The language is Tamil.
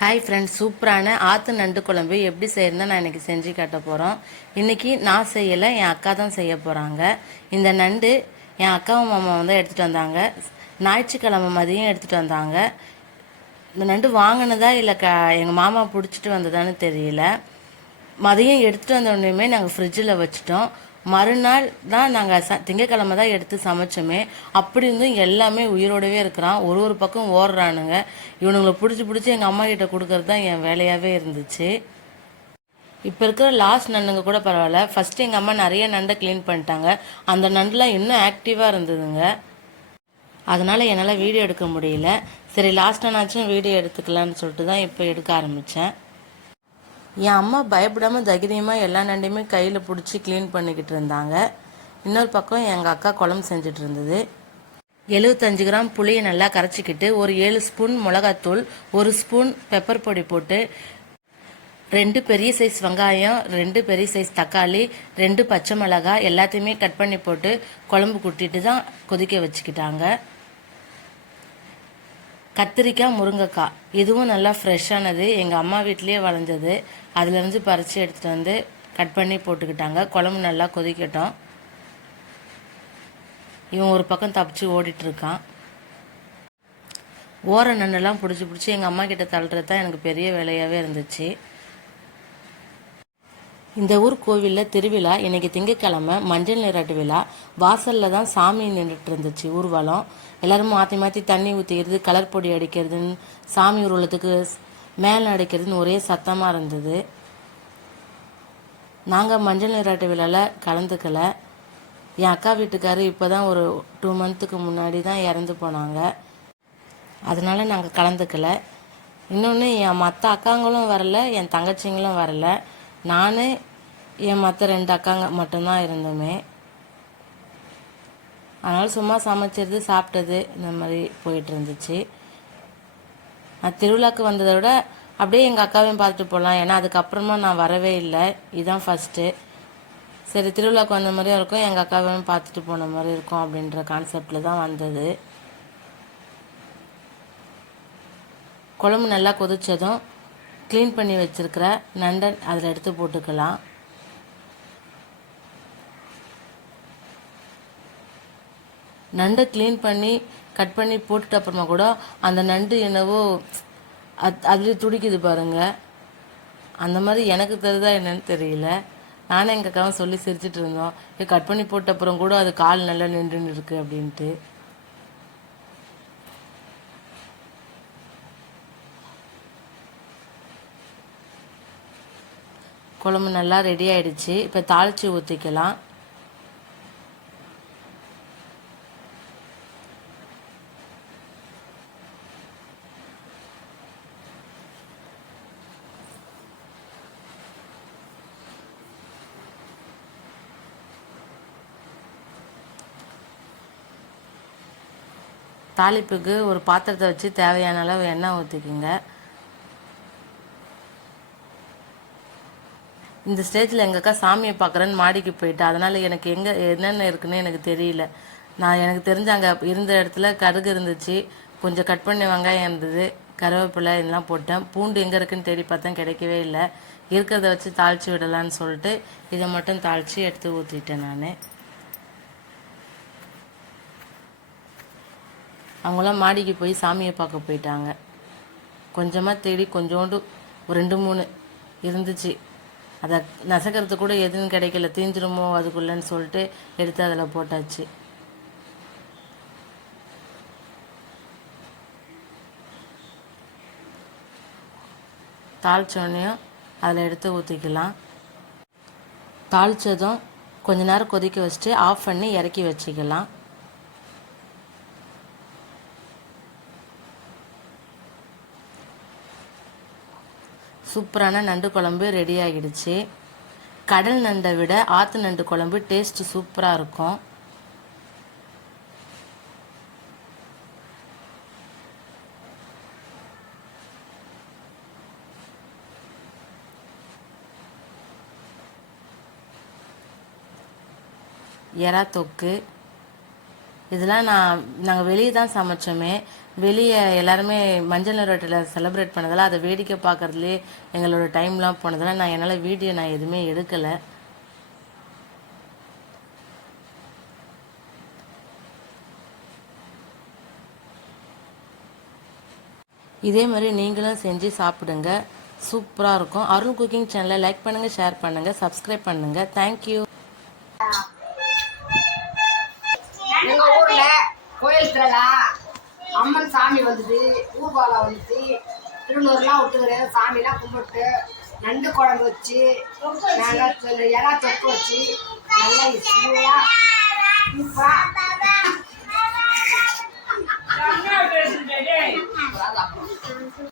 ஹாய் ஃப்ரெண்ட்ஸ், சூப்பரான ஆற்று நண்டு குழம்பு எப்படி செய்யறதுன்னு நான் இன்றைக்கி செஞ்சு காட்ட போகிறோம். இன்றைக்கி நான் செய்யலை, என் அக்கா தான் செய்ய போகிறாங்க. இந்த நண்டு என் அக்காவும் மாமா வந்து எடுத்துகிட்டு வந்தாங்க. ஞாயிற்றுக்கிழமை மதியம் எடுத்துகிட்டு வந்தாங்க. இந்த நண்டு வாங்கினதா இல்லை எங்கள் மாமா பிடிச்சிட்டு வந்ததான்னு தெரியல. மதியம் எடுத்துகிட்டு வந்தோடனே நாங்கள் ஃப்ரிட்ஜில் வச்சுட்டோம். மறுநாள் தான் நாங்கள் திங்கக்கிழமை தான் எடுத்து சமைச்சோமே. அப்படி இருந்தும் எல்லாமே உயிரோடவே இருக்கிறான். ஒரு பக்கம் ஓடுறானுங்க. இவனுங்களை பிடிச்சி எங்கள் அம்மா கிட்ட கொடுக்கறது தான் என் வேலையாகவே இருந்துச்சு. இப்போ இருக்கிற லாஸ்ட் நண்டுங்க கூட பரவாயில்ல. ஃபஸ்ட்டு எங்கள் அம்மா நிறைய நண்டை க்ளீன் பண்ணிட்டாங்க. அந்த நண்டுலாம் இன்னும் ஆக்டிவாக இருந்ததுங்க. அதனால் என்னால் வீடியோ எடுக்க முடியல. சரி, லாஸ்ட்டானாச்சும் வீடியோ எடுத்துக்கலான்னு சொல்லிட்டு தான் இப்போ எடுக்க ஆரம்பித்தேன். என் அம்மா பயப்படாமல் தைரியமாக எல்லா நண்டையுமே கையில் பிடிச்சி க்ளீன் பண்ணிக்கிட்டு இருந்தாங்க. இன்னொரு பக்கம் எங்கள் அக்கா குழம்பு செஞ்சுட்டு இருந்தது. 75 கிராம் புளியை நல்லா கரைச்சிக்கிட்டு ஒரு 7 ஸ்பூன் மிளகாத்தூள், 1 ஸ்பூன் பெப்பர் பொடி போட்டு 2 பெரிய சைஸ் வெங்காயம், 2 பெரிய சைஸ் தக்காளி, 2 பச்சை மிளகாய் எல்லாத்தையுமே கட் பண்ணி போட்டு குழம்பு கூட்டிட்டு தான் கொதிக்க வச்சுக்கிட்டாங்க. கத்திரிக்காய், முருங்கைக்காய் இதுவும் நல்லா ஃப்ரெஷ்ஷானது, எங்கள் அம்மா வீட்லேயே வளைஞ்சது. அதுலேருந்து பறித்து எடுத்துகிட்டு வந்து கட் பண்ணி போட்டுக்கிட்டாங்க. குழம்பு நல்லா கொதிக்கட்டும். இவன் ஒரு பக்கம் தப்பிச்சு ஓடிட்டுருக்கான். ஓர நண்டெல்லாம் பிடிச்சி எங்கள் அம்மா கிட்ட தள்ளுறது தான் எனக்கு பெரிய வேலையாகவே இருந்துச்சு. இந்த ஊர் கோவிலில் திருவிழா. இன்றைக்கி திங்கக்கிழமை மஞ்சள் நீராட்டு விழா. வாசலில் தான் சாமி நின்றுட்டு இருந்துச்சு ஊர்வலம். எல்லோரும் மாற்றி தண்ணி ஊற்றிக்கிறது, கலர் பொடி அடிக்கிறதுன்னு, சாமி ஊர்வலத்துக்கு மேலே அடிக்கிறதுன்னு ஒரே சத்தமாக இருந்தது. நாங்கள் மஞ்சள் நீராட்டு விழாவில் கலந்துக்கலை. என் அக்கா வீட்டுக்காரர் இப்போ தான் ஒரு 2 மந்த்துக்கு முன்னாடி தான் இறந்து போனாங்க. அதனால் நாங்கள் கலந்துக்கலை. இன்னொன்று, என் மற்ற அக்காங்களும் வரலை, என் தங்கச்சிங்களும் வரலை. நான் என் மற்ற 2 அக்காங்க மட்டும்தான் இருந்தோமே. அதனால் சும்மா சமைச்சது சாப்பிட்டது இந்த மாதிரி போயிட்டு இருந்துச்சு. நான் திருவிழாக்கு வந்ததை விட அப்படியே எங்கள் அக்காவையும் பார்த்துட்டு போகலாம். ஏன்னா அதுக்கப்புறமா நான் வரவே இல்லை, இதுதான் ஃபஸ்ட்டு. சரி, திருவிழாக்கு வந்த மாதிரியும் இருக்கும், எங்கள் அக்காவையும் பார்த்துட்டு போன மாதிரி இருக்கும் அப்படின்ற கான்செப்டில் தான் வந்தது. குழம்பு நல்லா கொதித்ததும் க்ளீன் பண்ணி வச்சுருக்கிற நண்டை அதில் எடுத்து போட்டுக்கலாம். நண்டை க்ளீன் பண்ணி கட் பண்ணி போட்டுட்டு அப்புறமா கூட அந்த நண்டு என்னவோ அதுலேயே துடிக்குது பாருங்கள். அந்த மாதிரி எனக்கு தெரியுதா என்னன்னு தெரியல. நானும் எங்கள் அக்காவும் சொல்லி சிரிச்சிட்டு இருந்தோம். கட் பண்ணி போட்ட அப்புறம் கூட அது கால் நல்லா நின்றுன்னு இருக்கு அப்படின்ட்டு. குழம்பு நல்லா ரெடி ஆகிடுச்சு. இப்போ தாளித்து ஊற்றிக்கலாம். தாளிப்புக்கு ஒரு பாத்திரத்தை வச்சு தேவையான அளவு எண்ணெய் ஊற்றிக்குங்க. இந்த ஸ்டேஜில் எங்கள் அக்கா சாமியை பார்க்குறேன்னு மாடிக்கு போயிட்டா. அதனால் எனக்கு எங்கே என்னென்ன இருக்குன்னு எனக்கு தெரியல. எனக்கு தெரிஞ்ச அங்கே இருந்த இடத்துல கடுகு இருந்துச்சு, கொஞ்சம் கட் பண்ணி வெங்காயம் இருந்தது, கருவேப்பிலை இதெல்லாம் போட்டேன். பூண்டு எங்கே இருக்குன்னு தேடி பார்த்தேன், கிடைக்கவே இல்லை. இருக்கிறத வச்சு தாளித்து விடலான்னு சொல்லிட்டு இதை மட்டும் தாளித்து எடுத்து ஊற்றிட்டேன். நான் அவங்களாம் மாடிக்கு போய் சாமியை பார்க்க போயிட்டாங்க. கொஞ்சமாக தேடி கொஞ்சோண்டு ஒரு 2-3 இருந்துச்சு. அதை நசக்கிறது கூட எதுவும் கிடைக்கல, தீஞ்சிருமோ அதுக்குள்ளேன்னு சொல்லிட்டு எடுத்து அதில் போட்டாச்சு. தாளிச்சோன்னையும் அதில் எடுத்து ஊற்றிக்கலாம். தாளித்ததும் கொஞ்ச நேரம் கொதிக்க வச்சுட்டு ஆஃப் பண்ணி இறக்கி வச்சுக்கலாம். சூப்பரான நண்டு குழம்பு ரெடி ஆகிடுச்சு. கடல் நண்டை விட ஆற்று நண்டு குழம்பு டேஸ்ட்டு சூப்பராக இருக்கும். எறா தொக்கு, இதெல்லாம் நாங்கள் வெளியே தான் சமைச்சோமே. வெளியே எல்லாருமே மஞ்சள் நீராட்டில் செலிப்ரேட் பண்ணதெல்லாம் அதை வேடிக்கை பார்க்குறதுலே எங்களோட டைம்லாம் போனதெல்லாம் என்னால் வீடியோ எதுவுமே எடுக்கலை. இதே மாதிரி நீங்களும் செஞ்சு சாப்பிடுங்க, சூப்பராக இருக்கும். அருண் குக்கிங் சேனலை லைக் பண்ணுங்கள், ஷேர் பண்ணுங்கள், சப்ஸ்கிரைப் பண்ணுங்கள். தேங்க்யூ. எங்கள் ஊரில் கோயில் திருவிழா, அம்மன் சாமி வந்துட்டு, ஊர்வலம் வந்துட்டு, திருநூறுலாம் விட்டுக்கிற சாமிலாம் கும்பிட்டு நண்டு குழம்பு வச்சு நாங்கள் இறா தொக்கு வச்சு நல்லா சூப்பராக சூப்பராக